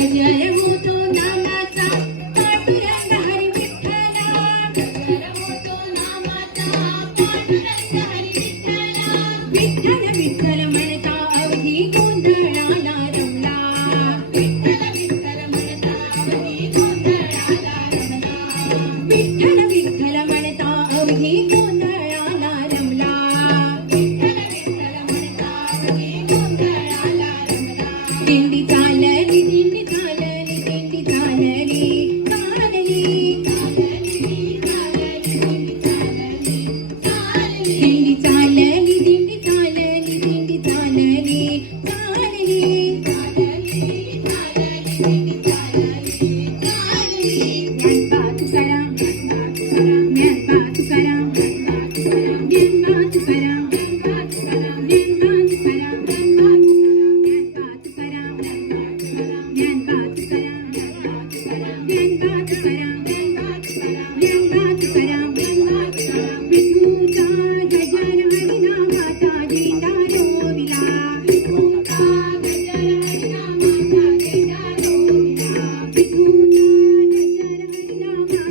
जय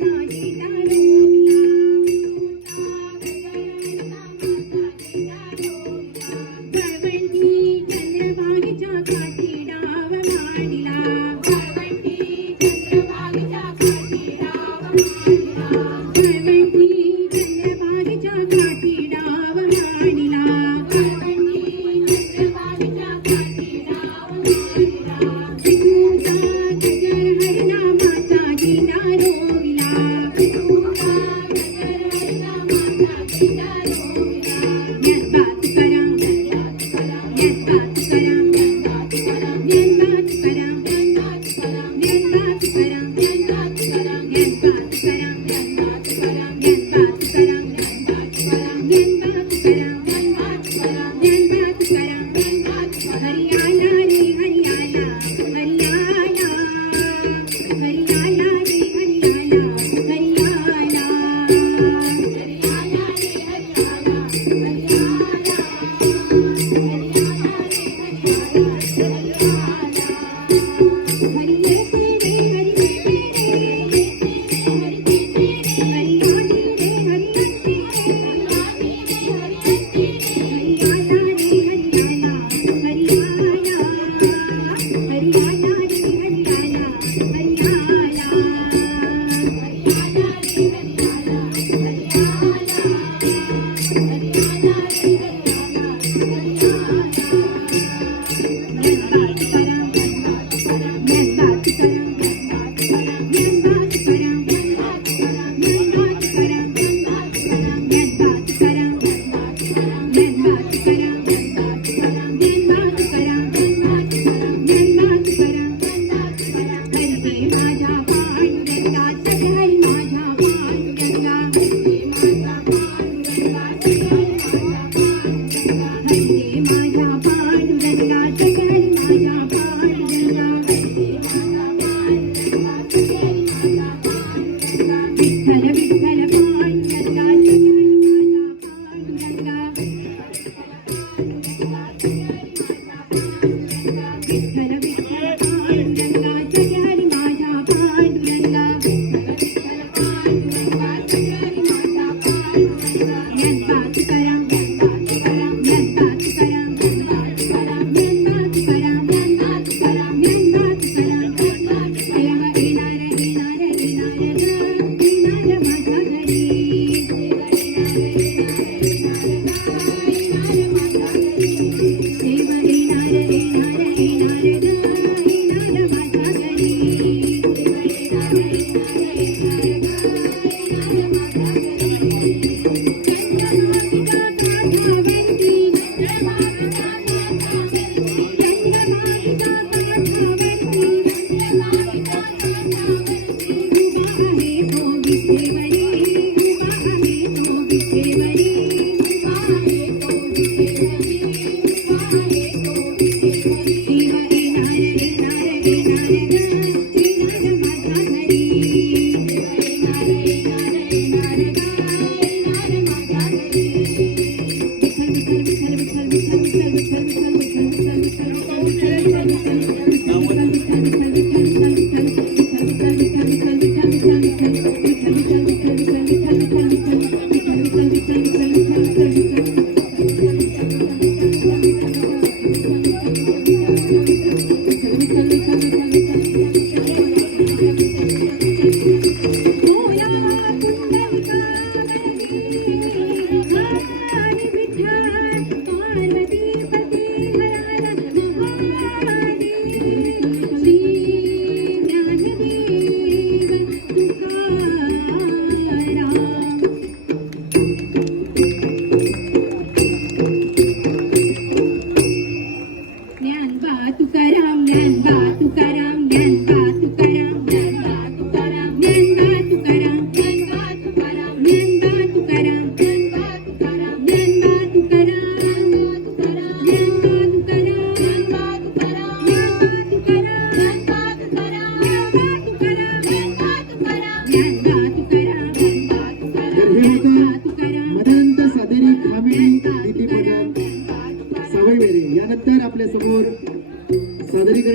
大吉大利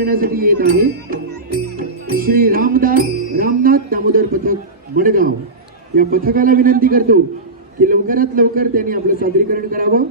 सादरीकरणासाठी येत आहे. श्री रामदास रामनाथ दामोदर पथक मडगाव. या पथकाला विनंती करतो की लवकरात लवकर त्यांनी आपलं सादरीकरण करावं.